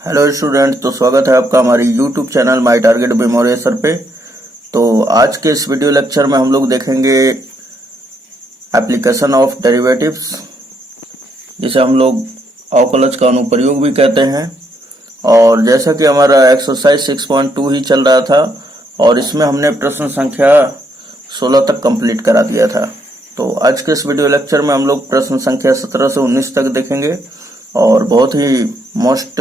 Hello student, तो स्वागत है आपका हमारी यूट्यूब चैनल माय टारगेट मेमोराइजर पे। तो आज के इस वीडियो लेक्चर में हम लोग देखेंगे एप्लीकेशन ऑफ डेरिवेटिव्स, जिसे हम लोग अवकलज का अनुप्रयोग भी कहते हैं। और जैसा कि हमारा एक्सरसाइज 6.2 ही चल रहा था और इसमें हमने प्रश्न संख्या 16 तक कंप्लीट करा दिया था। तो आज के इस वीडियो लेक्चर में हम लोग प्रश्न संख्या 17 से 19 तक देखेंगे और बहुत ही मोस्ट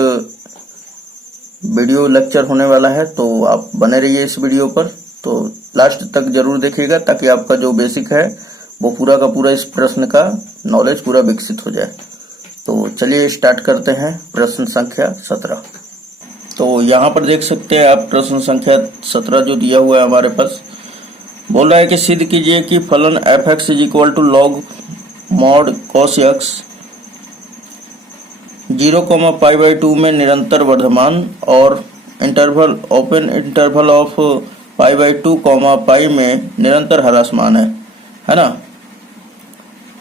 वीडियो लेक्चर होने वाला है। तो आप बने रहिए इस वीडियो पर, तो लास्ट तक जरूर देखिएगा ताकि आपका जो बेसिक है वो पूरा का पूरा इस प्रश्न का नॉलेज पूरा विकसित हो जाए। तो चलिए स्टार्ट करते हैं प्रश्न संख्या 17। तो यहाँ पर देख सकते हैं आप प्रश्न संख्या 17 जो दिया हुआ है हमारे पास, बोल रहा है कि सिद्ध कीजिए कि फलन f(x) = log mod cos x 0,π/2 में निरंतर वर्धमान और इंटरवल ओपन इंटरवल ऑफ π/2, π में निरंतर ह्रासमान है ना।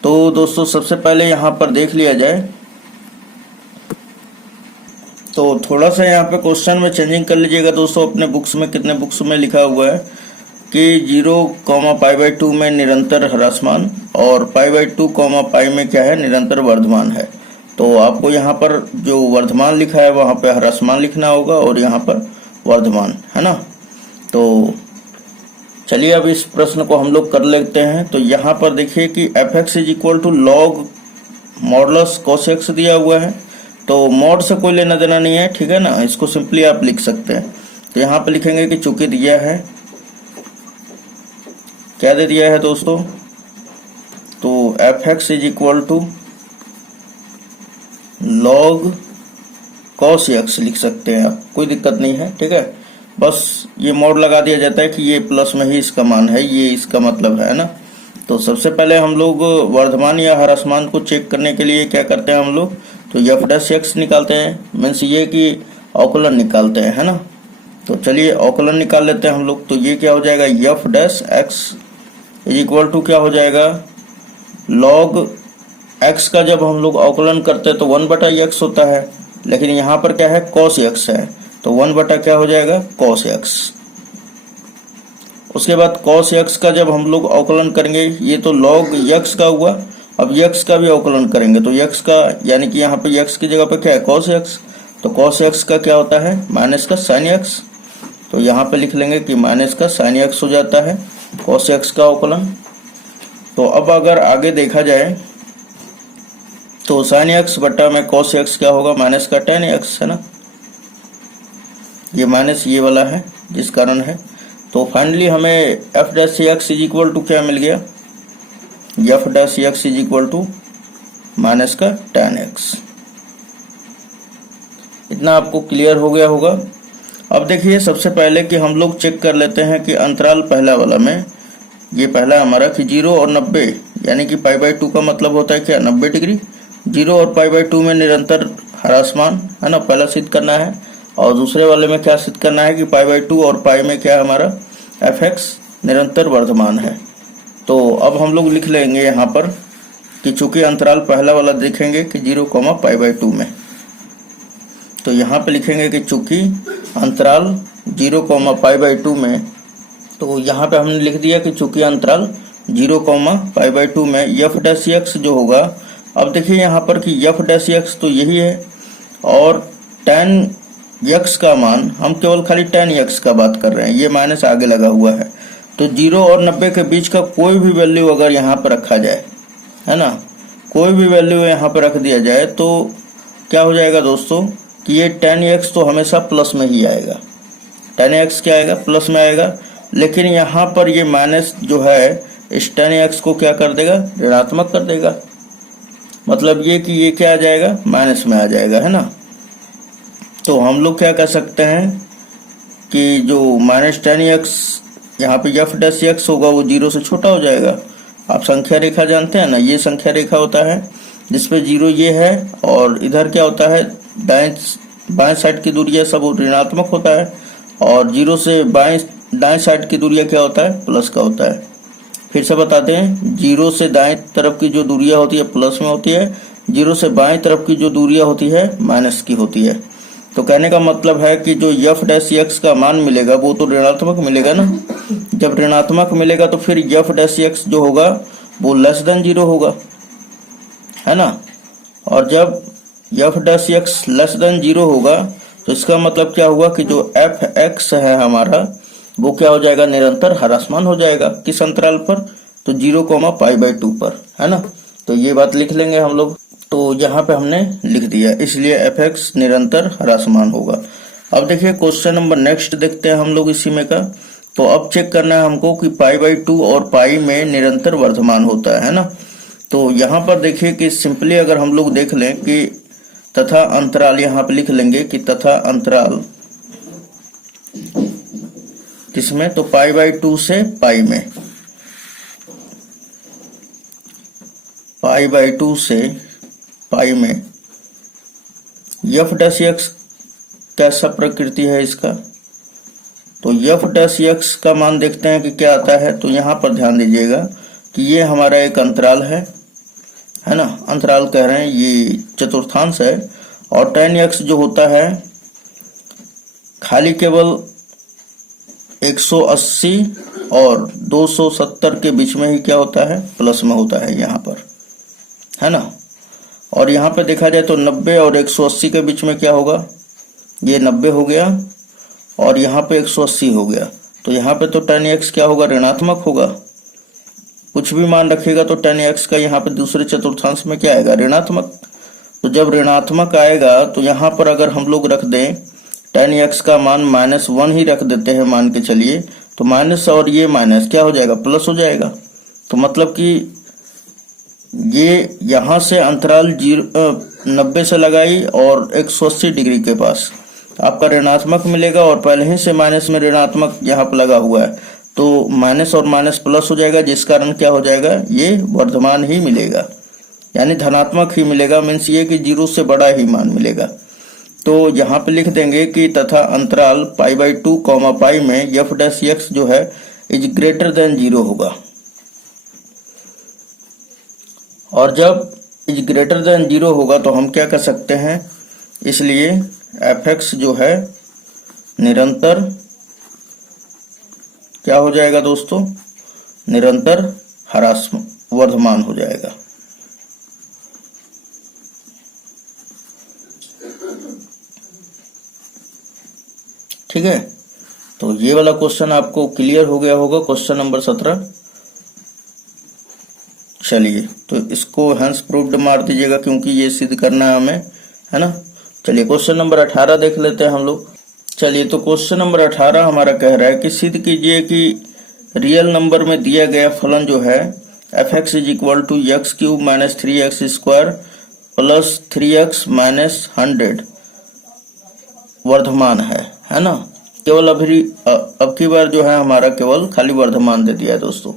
तो दोस्तों सबसे पहले यहाँ पर देख लिया जाए, तो थोड़ा सा यहाँ पे क्वेश्चन में चेंजिंग कर लीजिएगा दोस्तों। अपने बुक्स में कितने बुक्स में लिखा हुआ है कि 0,π/2 में निरंतर ह्रासमान और π/2, π में क्या है, निरंतर वर्धमान है। तो आपको यहाँ पर जो वर्धमान लिखा है वहाँ पे ह्रासमान लिखना होगा और यहाँ पर वर्धमान, है ना। तो चलिए अब इस प्रश्न को हम लोग कर लेते हैं। तो यहाँ पर देखिए कि f(x) = log modulus cos x दिया हुआ है। तो मॉड से कोई लेना देना नहीं है, ठीक है ना, इसको सिंपली आप लिख सकते हैं। तो यहाँ पर लिखेंगे कि चूंकि दिया है, क्या दे दिया है दोस्तों, तो f(x) = log cos x लिख सकते हैं आप, कोई दिक्कत नहीं है, ठीक है। बस ये मोड लगा दिया जाता है कि ये प्लस में ही इसका मान है, ये इसका मतलब है ना। तो सबसे पहले हम लोग वर्धमान या ह्रासमान को चेक करने के लिए क्या करते हैं हम लोग, तो f' निकालते हैं, मीन्स ये कि अवकलन निकालते हैं, है ना। तो चलिए अवकलन निकाल लेते हैं हम लोग। तो ये क्या हो जाएगा, f' = क्या हो जाएगा, log x का जब हम लोग अवकलन करते हैं तो 1/x होता है, लेकिन यहाँ पर क्या है, cos x है, तो 1/ क्या हो जाएगा, cos x। उसके बाद cos x का जब हम लोग अवकलन करेंगे, ये तो log x का हुआ, अब x का भी अवकलन करेंगे तो x का, यानी कि यहाँ पे x की जगह पे क्या है, cos x, तो cos x का क्या होता है, माइनस का sin x। तो यहाँ पे लिख लेंगे कि माइनस का sin x हो जाता है cos x का अवकलन। तो अब अगर आगे देखा जाए तो sin x बटा में cos x क्या होगा, माइनस का tan x, है ना। ये माइनस ये वाला है जिस कारण है। तो फाइनली हमें f' = क्या मिल गया, f' = माइनस का tan x। इतना आपको क्लियर हो गया होगा। अब देखिए सबसे पहले कि हम लोग चेक कर लेते हैं कि अंतराल पहला वाला में, ये पहला हमारा कि 0 और 90, यानी कि π/2 का मतलब होता है क्या, 90 डिग्री। 0 और π/2 में निरंतर ह्रासमान, है ना, पहला सिद्ध करना है। और दूसरे वाले में क्या सिद्ध करना है कि π/2 और π में क्या है हमारा f(x) निरंतर वर्धमान है। तो अब हम लोग लिख लेंगे यहाँ पर कि चूंकि अंतराल पहला वाला देखेंगे कि 0,π/2 में, तो यहाँ पे लिखेंगे कि चूंकि अंतराल 0,π/2 में, तो यहाँ पे हमने लिख दिया कि चूंकि अंतराल 0,π/2 में f' जो होगा, अब देखिए यहाँ पर कि f' तो यही है और tan x का मान, हम केवल खाली tan x का बात कर रहे हैं, ये माइनस आगे लगा हुआ है। तो 0 और 90 के बीच का कोई भी वैल्यू अगर यहाँ पर रखा जाए, है ना, कोई भी वैल्यू यहाँ पर रख दिया जाए तो क्या हो जाएगा दोस्तों कि ये tan x तो हमेशा प्लस में ही आएगा, tan x क्या आएगा, प्लस में आएगा। लेकिन यहाँ पर ये माइनस जो है इस tan x को क्या कर देगा, ऋणात्मक कर देगा। मतलब ये कि ये क्या आ जाएगा, माइनस में आ जाएगा, है ना। तो हम लोग क्या कर सकते हैं कि जो माइनस tan x यहाँ पे f' होगा वो 0 से छोटा हो जाएगा। आप संख्या रेखा जानते हैं ना, ये संख्या रेखा होता है जिसपे 0 ये है और इधर क्या होता है, बाएं साइड की दूरियां सब ऋणात्मक होता है और 0 से दाएं साइड की दूरियां क्या होता है, प्लस का होता है। फिर से बताते हैं, 0 से दाएं तरफ की जो दूरियां होती है प्लस में होती है, 0 से बाएं तरफ की जो दूरियां होती है माइनस की होती है। तो कहने का मतलब है कि जो एफ डैश एक्स का मान मिलेगा वो तो ऋणात्मक मिलेगा ना। जब ऋणात्मक मिलेगा तो फिर एफ डैश एक्स जो होगा वो लेस देन 0 होगा, है ना। और जब F dash x less than 0 होगा तो इसका मतलब क्या हुआ कि जो एफ एक्स है हमारा वो क्या हो जाएगा, निरंतर ह्रासमान हो जाएगा। किस अंतराल पर, तो 0,π/2 पर, है ना। तो ये बात लिख लेंगे हम लोग। तो यहाँ पे हमने लिख दिया, इसलिए एफ एक्स निरंतर ह्रासमान होगा। अब देखिए क्वेश्चन नंबर नेक्स्ट देखते हैं हम लोग इसी में का। तो अब चेक करना है हमको कि π/2 और पाई में निरंतर वर्धमान होता है ना। तो यहाँ पर देखिए कि सिंपली अगर हम लोग देख लें कि तथा अंतराल, यहाँ पे लिख लेंगे कि तथा अंतराल किसमें, तो π/2 से पाई में, π/2 से पाई में एफ डैश एक्स कैसा प्रकृति है इसका। तो एफ डैश एक्स का मान देखते हैं कि क्या आता है। तो यहाँ पर ध्यान दीजिएगा कि ये हमारा एक अंतराल है ना, अंतराल कह रहे हैं, ये चतुर्थांश है। और tan x जो होता है खाली केवल 180 और 270 के बीच में ही क्या होता है, प्लस में होता है यहाँ पर, है ना। और यहाँ पे देखा जाए तो 90 और 180 के बीच में क्या होगा, ये 90 हो गया और यहाँ पे 180 हो गया। तो यहाँ पे तो tan x क्या होगा, ऋणात्मक होगा। कुछ भी मान रखिएगा तो tan x का यहाँ पे दूसरे चतुर्थांश में क्या आएगा, ऋणात्मक। तो जब ऋणात्मक आएगा तो यहाँ पर अगर हम लोग रख दें tan x का मान -1 ही रख देते हैं मान के चलिए, तो माइनस और ये माइनस क्या हो जाएगा, प्लस हो जाएगा। तो मतलब कि ये यहाँ से अंतराल 90 से लगाई और 180 डिग्री के पास आपका ऋणात्मक मिलेगा, और पहले ही से माइनस में ऋणात्मक यहाँ पर लगा हुआ है, तो माइनस और माइनस प्लस हो जाएगा, जिस कारण क्या हो जाएगा, ये वर्धमान ही मिलेगा, यानी धनात्मक ही मिलेगा। मीन्स ये कि 0 से बड़ा ही मान मिलेगा। तो यहाँ पे लिख देंगे कि तथा अंतराल π/2, पाई में एफ डैश एक्स जो है इज ग्रेटर देन 0 होगा। और जब इज ग्रेटर देन 0 होगा तो हम क्या कर सकते हैं, इसलिए एफ एक्स जो है निरंतर क्या हो जाएगा दोस्तों, निरंतर वर्धमान हो जाएगा। ठीक है, तो ये वाला क्वेश्चन आपको क्लियर हो गया होगा, क्वेश्चन नंबर 17। चलिए तो इसको हैंस प्रूव्ड मार दीजिएगा क्योंकि ये सिद्ध करना है हमें, है ना। चलिए क्वेश्चन नंबर 18 देख लेते हैं हम लोग। चलिए तो क्वेश्चन नंबर 18 हमारा कह रहा है कि सिद्ध कीजिए कि रियल नंबर में दिया गया फलन जो है F X is equal to x³ minus 3x² plus 3x minus 100 वर्धमान है ना। केवल अभी अब की बार जो है हमारा केवल खाली वर्धमान दे दिया है दोस्तों।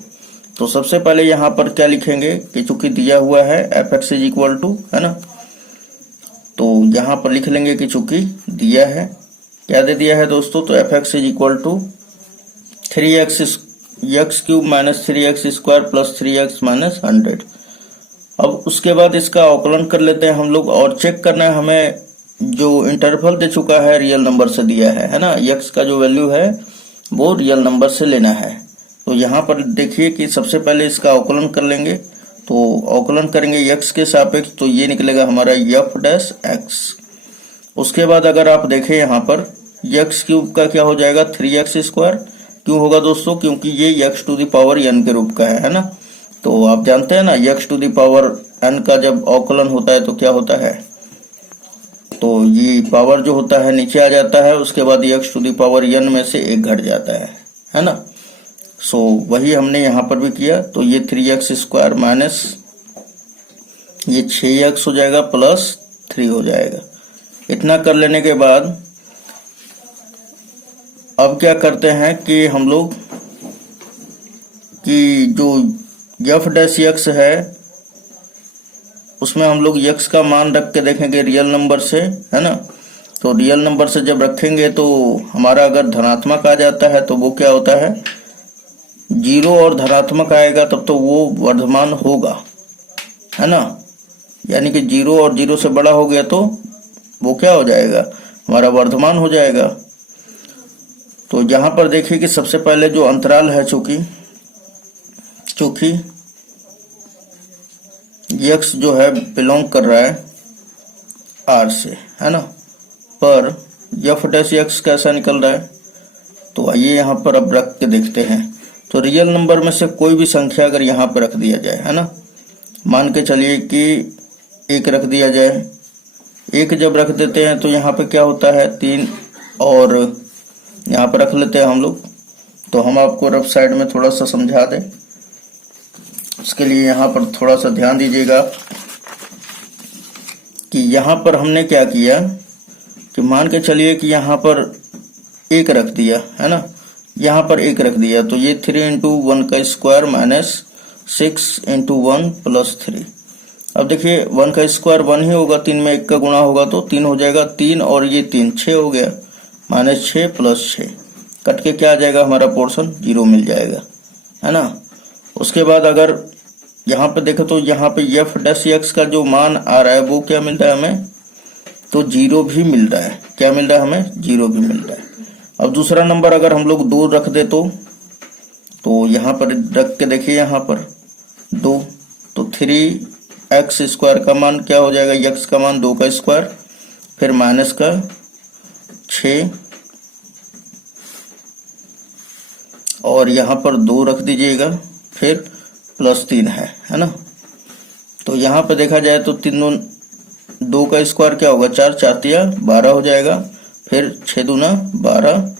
तो सबसे पहले यहाँ पर क्या लिखेंगे कि चूंकि दिया हुआ है F X is equal to, है ना, तो यहाँ पर लिख लेंगे कि चूंकि दिया है, क्या दे दिया है दोस्तों, तो F X is equal to 3x³ minus 3x² plus 3x minus 100। अब उसके बाद इसका अवकलन कर लेते हैं हम लोग और चेक करना है हमें जो इंटरवल दे चुका है रियल नंबर से दिया है ना, x का जो वैल्यू है वो रियल नंबर से लेना है। तो यहाँ पर देखिए कि सबसे पहले इसका अवकलन कर लेंगे। तो अवकलन करेंगे x के सापेक्ष, तो ये निकलेगा हमारा एफ डैश एक्स। उसके बाद अगर आप देखें यहाँ पर x³ का क्या हो जाएगा 3x²। क्यों होगा दोस्तों, क्योंकि ये x to the power n के रूप का है ना। तो आप जानते हैं ना x to the power n का जब अवकलन होता है तो क्या होता है, तो ये पावर जो होता है नीचे आ जाता है, उसके बाद x to the power n में से 1 घट जाता है ना। सो वही हमने यहाँ पर भी किया। तो ये 3x² माइनस ये 6x हो जाएगा प्लस 3 हो जाएगा। इतना कर लेने के बाद अब क्या करते हैं कि हम लोग कि जो एफ डैश एक्स है उसमें हम लोग x का मान रख के देखेंगे रियल नंबर से, है ना। तो रियल नंबर से जब रखेंगे तो हमारा अगर धनात्मक आ जाता है तो वो क्या होता है 0, और धनात्मक आएगा तब तो वो वर्धमान होगा, है ना। यानी कि 0 और 0 से बड़ा हो गया तो वो क्या हो जाएगा, हमारा वर्धमान हो जाएगा। तो यहाँ पर देखिए कि सबसे पहले जो अंतराल है, चूंकि x जो है बिलोंग कर रहा है r से, है ना, पर f डैश x कैसा निकल रहा है, तो आइए यहाँ पर अब रख के देखते हैं। तो रियल नंबर में से कोई भी संख्या अगर यहाँ पर रख दिया जाए, है ना, मान के चलिए कि 1 रख दिया जाए। 1 जब रख देते हैं तो यहाँ पे क्या होता है 3, और यहाँ पर रख लेते हैं हम लोग। तो हम आपको रफ साइड में थोड़ा सा समझा दें, उसके लिए यहाँ पर थोड़ा सा ध्यान दीजिएगा कि यहाँ पर हमने क्या किया कि मान के चलिए कि यहाँ पर 1 रख दिया, है ना, यहाँ पर 1 रख दिया, तो ये 3 इंटू 1 का स्क्वायर माइनस 6 इंटू 1 प्लस 3। अब देखिए 1 का स्क्वायर 1 ही होगा, 3 में 1 का गुणा होगा तो 3 हो जाएगा, 3 और ये 3 6 हो गया, माइनस 6 प्लस 6 कट के क्या आ जाएगा हमारा पोर्शन 0 मिल जाएगा, है ना। उसके बाद अगर यहाँ पे देखें तो यहाँ पे f डैश x का जो मान आ रहा है वो क्या मिल रहा है हमें, तो 0 भी मिल रहा है। क्या मिल रहा है हमें, 0 भी मिल रहा है। अब दूसरा नंबर अगर हम लोग 2 रख दे तो यहाँ पर रख के देखिए, यहाँ पर 2, तो 3x स्क्वायर का मान क्या हो जाएगा, x का मान 2 का स्क्वायर, फिर माइनस का 6, और यहाँ पर 2 रख दीजिएगा, फिर प्लस 3 है ना। तो यहाँ पे देखा जाए तो 2 का स्क्वायर क्या होगा, 4 4 तिया 12 हो जाएगा, फिर 6 दूना 12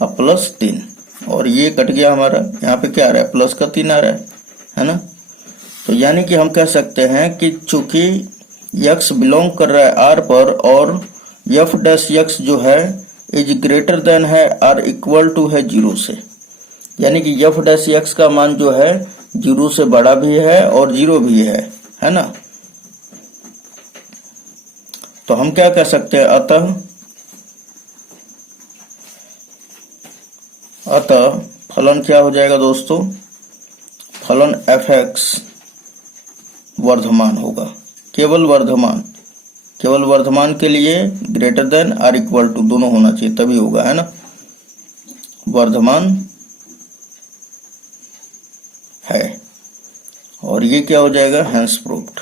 और प्लस 3, और ये कट गया हमारा, यहाँ पे क्या आ रहा है प्लस का 3 आ रहा है ना। तो यानी कि हम कह सकते हैं कि चूंकि x बिलोंग कर रहा है r पर और f डैश x जो है इज ग्रेटर देन है r इक्वल टू है 0 से, यानी कि f डैश x का मान जो है 0 से बड़ा भी है और 0 भी है ना। तो हम क्या कह सकते हैं, अतः फलन क्या हो जाएगा दोस्तों, फलन fx वर्धमान होगा, केवल वर्धमान के लिए greater than or equal to दोनों होना चाहिए तभी होगा, है ना, वर्धमान है। और ये क्या हो जाएगा, हैंस प्रूव्ड।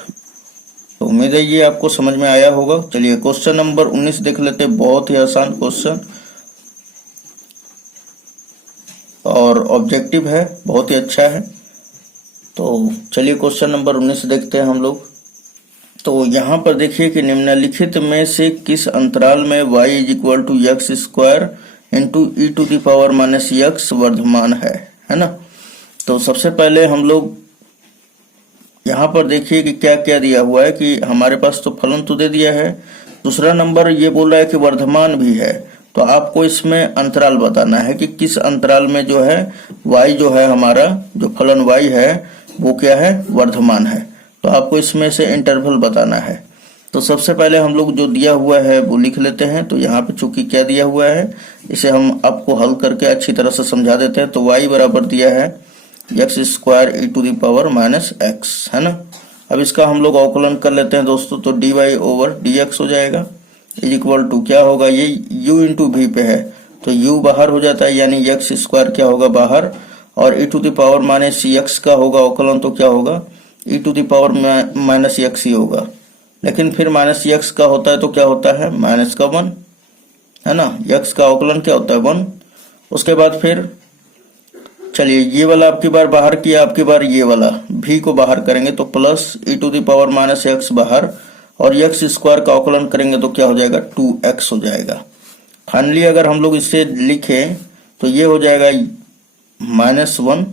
तो उम्मीद है ये आपको समझ में आया होगा। चलिए क्वेश्चन नंबर 19 देख लेते हैं, बहुत ही आसान क्वेश्चन और ऑब्जेक्टिव है, बहुत ही अच्छा है। तो चलिए क्वेश्चन नंबर 19 देखते हैं हम लोग। तो यहाँ पर देखिए कि निम्नलिखित में से किस अंतराल में y is equal to x square into e to the power minus x वर्धमान है ना। तो सबसे पहले हम लोग यहाँ पर देखिए कि क्या क्या दिया हुआ है कि हमारे पास तो फलन तो दे दिया है, दूसरा नंबर ये बोल रहा है कि वर्धमान भी है। तो आपको इसमें अंतराल बताना है कि किस अंतराल में जो है y जो है हमारा जो फलन y है वो क्या है, वर्धमान है। तो आपको इसमें से इंटरवल बताना है। तो सबसे पहले हम लोग जो दिया हुआ है वो लिख लेते हैं। तो यहाँ पे चूंकि क्या दिया हुआ है इसे हम आपको हल करके अच्छी तरह से समझा देते हैं। तो y बराबर दिया है x square e to the power minus x, है ना। अब इसका हम लोग अवकलन कर लेते हैं दोस्तों। तो d y over d x हो जाएगा इज इक्वल टू क्या होगा, ये u इंटू वी पे है तो u बाहर हो जाता है, यानी एक्स स्क्वायर क्या होगा बाहर, और E to the power minus X का होगा अवकलन तो क्या होगा E to the power minus X ही होगा। लेकिन फिर माइनस एक्स का होता है तो क्या होता है माइनस का 1, है ना। एक्स का अवकलन क्या होता है 1। उसके बाद फिर चलिए ये वाला आपकी बार बाहर किया, आपकी बार ये वाला v को बाहर करेंगे तो plus e to the power minus x बाहर, और एक्स स्क्वायर का अवकलन करेंगे तो क्या हो जाएगा 2x हो जाएगा। फाइनली अगर हम लोग इसे लिखें तो ये हो जाएगा -1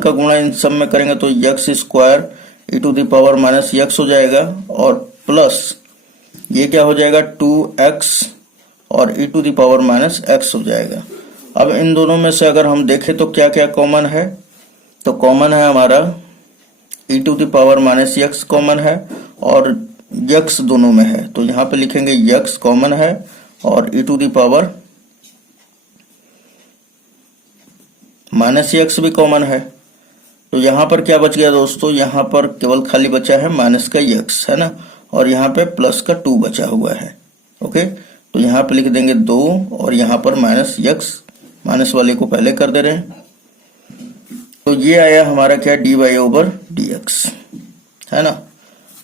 का गुणा इन सब में करेंगे तो x square e to the power minus x हो जाएगा, और प्लस ये क्या हो जाएगा 2x और E to the power minus x हो जाएगा। अब इन दोनों में से अगर हम देखें तो क्या क्या कॉमन है, तो कॉमन है हमारा E to the power minus X common है और एक्स दोनों में है। तो यहाँ पे लिखेंगे एक्स कॉमन है और E to the power minus X भी कॉमन है। तो यहाँ पर क्या बच गया दोस्तों, यहाँ पर केवल खाली बचा है माइनस का एक्स, है ना। और यहाँ पे प्लस का 2 बचा हुआ है। ओके, तो यहाँ पे लिख देंगे 2 और यहाँ पर माइनस यक्स, माइनस वाले को पहले कर दे रहे हैं। तो ये आया हमारा क्या, dy ओवर dx, है ना।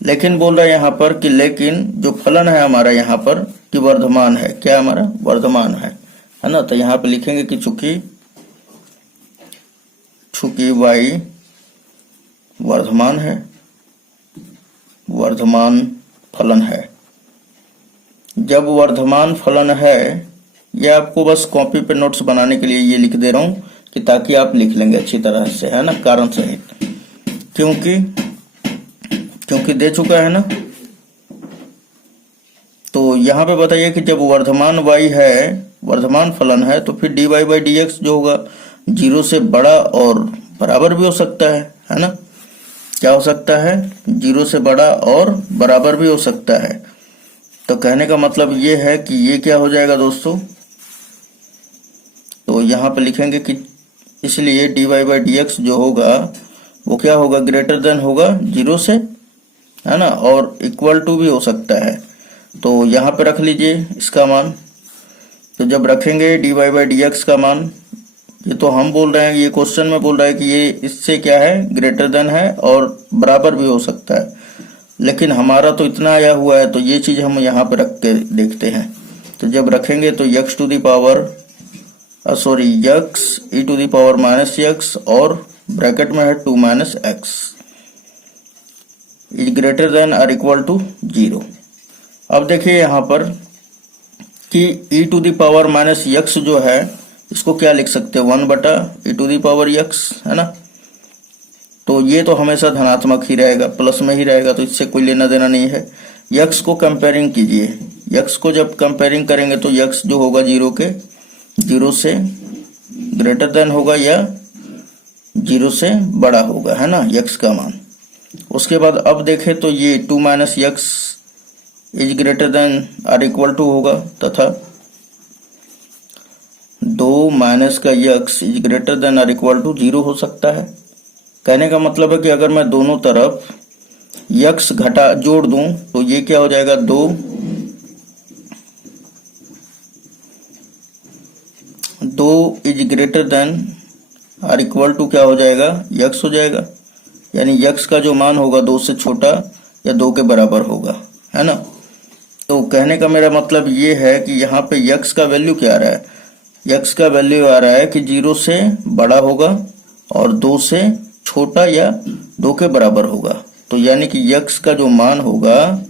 लेकिन बोल रहा है यहाँ पर कि लेकिन जो फलन है हमारा यहाँ पर कि वर्धमान है, क्या हमारा वर्धमान है ना। तो यहाँ पे लिखेंगे कि चूंकि y वर्धमान है, वर्धमान फलन है। जब वर्धमान फलन है, ये आपको बस कॉपी पे नोट्स बनाने के लिए ये लिख दे रहा हूँ कि ताकि आप लिख लेंगे अच्छी तरह से, है ना, कारण सहित, क्योंकि दे चुका है ना। तो यहाँ पे बताइए कि जब वर्धमान y है, वर्धमान फलन है, तो फिर dy बाई dx जो होगा 0 से बड़ा और बराबर भी हो सकता है ना। क्या हो सकता है, 0 से बड़ा और बराबर भी हो सकता है। तो कहने का मतलब ये है कि ये क्या हो जाएगा दोस्तों, तो यहाँ पे लिखेंगे कि इसलिए dy बाई dx जो होगा वो क्या होगा, ग्रेटर देन होगा 0 से, है ना, और इक्वल टू भी हो सकता है। तो यहाँ पे रख लीजिए इसका मान। तो जब रखेंगे dy बाई dx का मान, ये तो हम बोल रहे हैं, ये क्वेश्चन में बोल रहा है कि ये इससे क्या है, ग्रेटर देन है और बराबर भी हो सकता है। लेकिन हमारा तो इतना आया हुआ है, तो ये चीज हम यहाँ पे रख के देखते हैं। तो जब रखेंगे तो x to the power x e to the power minus x और ब्रैकेट में है 2 minus x is greater than और इक्वल टू 0। अब देखिए यहाँ पर कि e to the power minus x जो है, इसको क्या लिख सकते हैं, 1 बटा e to the power x, है ना। तो ये तो हमेशा धनात्मक ही रहेगा, प्लस में ही रहेगा, तो इससे कोई लेना देना नहीं है। यक्स को कंपेयरिंग कीजिए, यक्स को जब कंपेयरिंग करेंगे तो यक्स जो होगा 0 से ग्रेटर देन होगा या 0 से बड़ा होगा, है ना, यक्स का मान। उसके बाद अब देखें तो ये 2 minus x is greater than और इक्वल टू होगा, तथा 2 माइनस का यक्स इज ग्रेटर देन और इक्वल टू 0 हो सकता है। कहने का मतलब है कि अगर मैं दोनों तरफ यक्स घटा जोड़ दूं तो ये क्या हो जाएगा, 2 इज ग्रेटर देन और इक्वल टू क्या हो जाएगा, यक्स हो जाएगा। यानी यक्स का जो मान होगा 2 से छोटा या 2 के बराबर होगा, है ना। तो कहने का मेरा मतलब ये है कि यहाँ पे यक्स का वैल्यू क्या आ रहा है, यक्स का वैल्यू आ रहा है कि 0 से बड़ा होगा और 2 से छोटा या 2 के बराबर होगा। तो यानी कि यक्स का जो मान होगा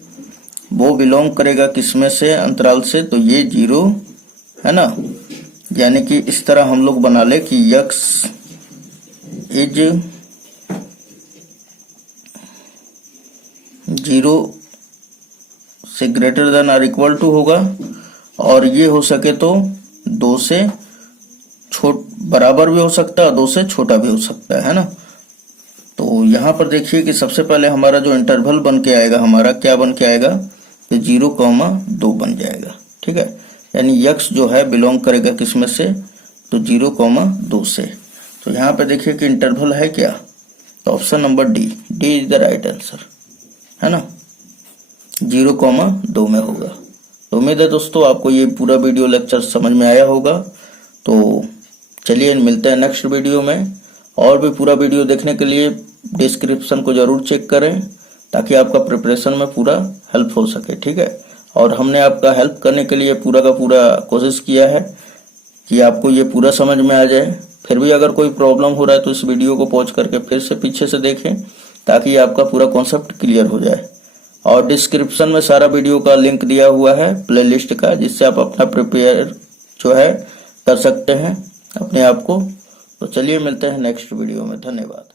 वो बिलोंग करेगा किसमें से, अंतराल से, तो ये 0, है ना। यानी कि इस तरह हम लोग बना ले कि यक्स इज 0 से ग्रेटर देन और इक्वल टू होगा, और ये हो सके तो 2 से बराबर भी हो सकता है, 2 से छोटा भी हो सकता है ना। तो यहाँ पर देखिए कि सबसे पहले हमारा जो इंटरवल बन के आएगा, हमारा क्या बन के आएगा, तो 0,2 बन जाएगा, ठीक है। यानी यक्स जो है बिलोंग करेगा किसमें से, तो 0,2 से। तो यहाँ पे देखिए कि इंटरवल है क्या, तो option number D is the right answer, है ना, 0,2 में होगा। तो उम्मीद है दोस्तों आपको ये पूरा वीडियो लेक्चर समझ में आया होगा। तो चलिए मिलते हैं नेक्स्ट वीडियो में। और भी पूरा वीडियो देखने के लिए डिस्क्रिप्शन को जरूर चेक करें, ताकि आपका प्रिपरेशन में पूरा हेल्प हो सके, ठीक है। और हमने आपका हेल्प करने के लिए पूरा का पूरा कोशिश किया है कि आपको ये पूरा समझ में आ जाए। फिर भी अगर कोई प्रॉब्लम हो रहा है तो इस वीडियो को पॉज करके फिर से पीछे से देखें, ताकि आपका पूरा कॉन्सेप्ट क्लियर हो जाए। और डिस्क्रिप्शन में सारा वीडियो का लिंक दिया हुआ है प्लेलिस्ट का, जिससे आप अपना प्रिपेयर जो है कर सकते हैं अपने आप को। तो चलिए मिलते हैं नेक्स्ट वीडियो में, धन्यवाद।